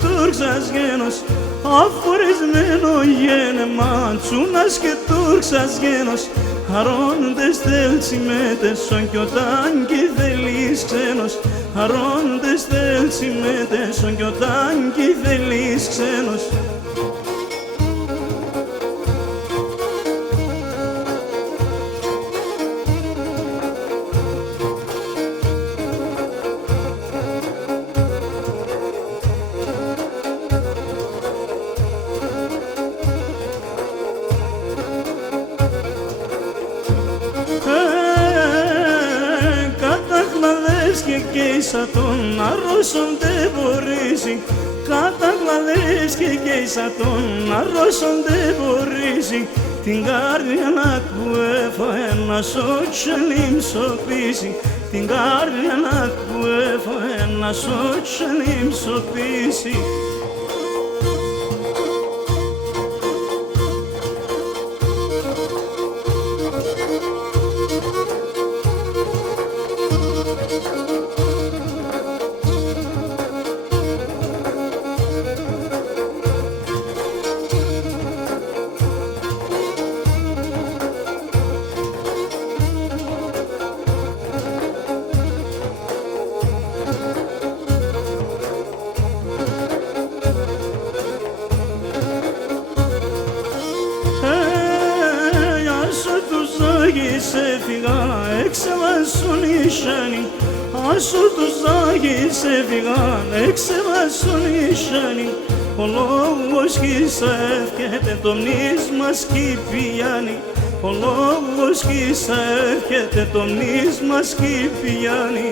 Τούρξας γένος, αφορισμένο γένεμα, τσούνας και Τούρξας γένος, χαρόντες τελτσιμέτεσον κι όταν κι θέλεις ξένος, χαρόντες τελτσιμέτεσον κι όταν κι θέλεις ξένος. Και κέισα τον αρρώσον δεν μπορείς, καταγλαδές και κέισα τον αρρώσον δεν μπορείς, την καρδιά να του έφαε σότσελιμ σοπίσει, την καρδιά να του έφαε σότσελιμ σοπίσει. Άγιες έφυγα, έξεβασον οι σάνοι, άσο τους Άγιες έφυγαν, έξεβασον οι σάνοι, ο λόγος χίσα εύχεται το μνήσμα σκυπιάνει, ο λόγος χίσα εύχεται το μνήσμα σκυπιάνει.